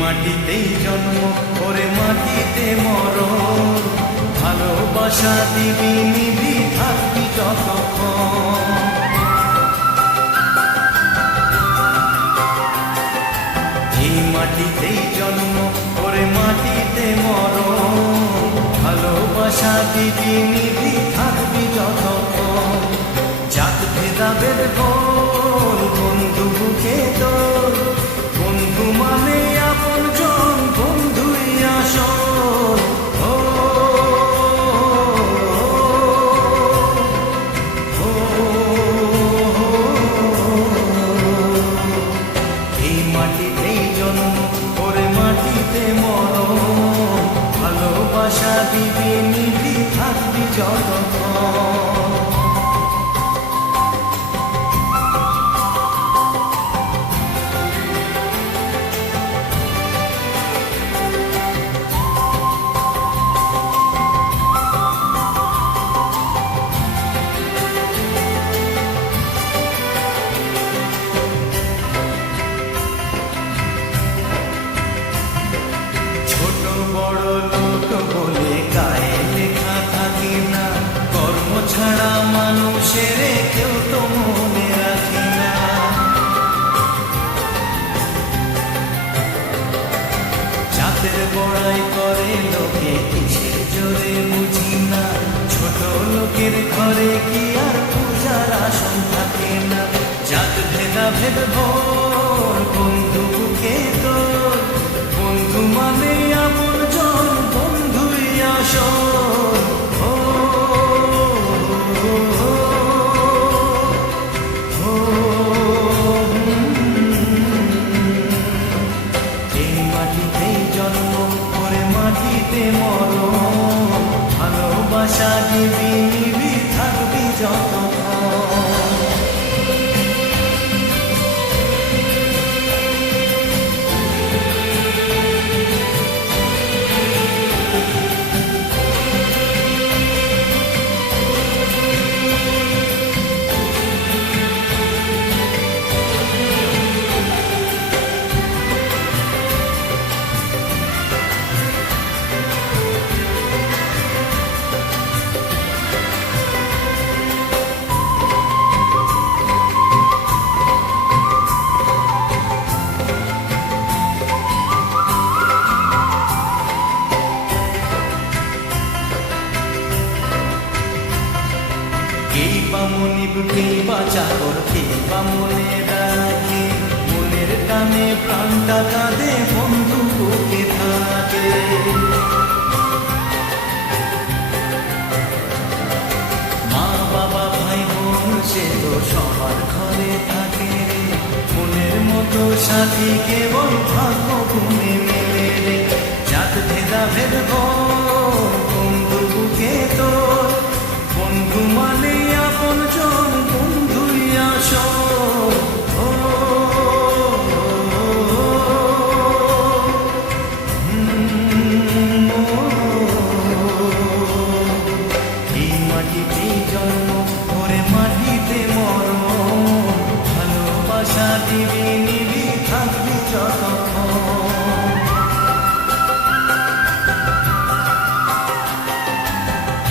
মাটিতেই জন্ম, ওরে মাটিতে মরণ, ভালোবাসা দিবি নিবি থাকবি যতক্ষণ। এই মাটিতেই জন্ম, ওরে মাটিতে মরণ, ভালোবাসা দিবি নিবি থাকবি যতক্ষণ। জাত ভেদাভেদ বল বন্ধু বুকে তোর, বন্ধু মানে আপন জন, বন্ধুই আসল। এই মাটিতেই জন্ম, ওরে মাটিতে মরণ, ভালোবাসা দিবি নিবি থাকবি যতক্ষণ। বড় লোক বলে গায়ে লেখা থাকে না, কর্ম ছাড়া মানুষের কেউ তো মনে রাখে না। জাতের বড়াই করে লোকে কিসের জোরে বুঝি না, ছোট লোকের ঘরে কি আর পূজার আসন থাকে না। জাত ভেদাভেদ ভোর বন্ধু বুকে তোর, বন্ধু মানে আপন জন, বন্ধুই আসল। এই মাটিতেই জন্ম, ওরে মাটিতে মরণ, ভালোবাসা দিবি নিবি থাকবি যতক্ষণ। কেই বা মনিব কেই বা চাকর, কেই বা মনে রাখে, মনের টানে প্রাণটা কাঁদে বন্ধু বুকে থাকে। মা বাবা ভাই বোন সে তো সবার ঘরে থাকে রে, মনের মতো সাথী কেবল ভাগ্য গুণে মেলে রে। জাত ভেদাভেদ বন্ধু বুকে তোর, বন্ধু মানে আপন জন, বন্ধুই আসল। এই মাটিতেই জন্ম, ওরে মাটিতে মরণ, ভালোবাসা দিবি নিবি থাকবি যতক্ষণ।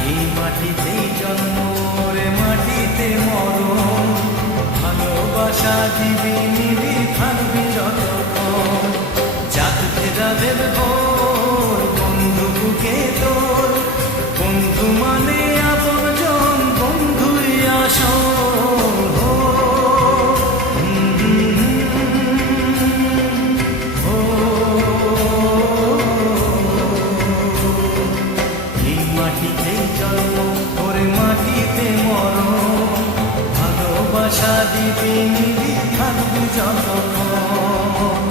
এই মাটিতেই জন্ম, ওরে মাটিতে মরণ, ভালোবাসা দিবি নিবি থাকবি যতক্ষণ। জাত ভেদাভেদ ভোর বন্ধু বুকে তোর, বন্ধু মানে আপন জন, বন্ধুই আসল। এই মাটিতেই জন্ম, ওরে মাটিতে মরণ, ভালোবাসা দিবি নিবি থাকবি যতক্ষণ।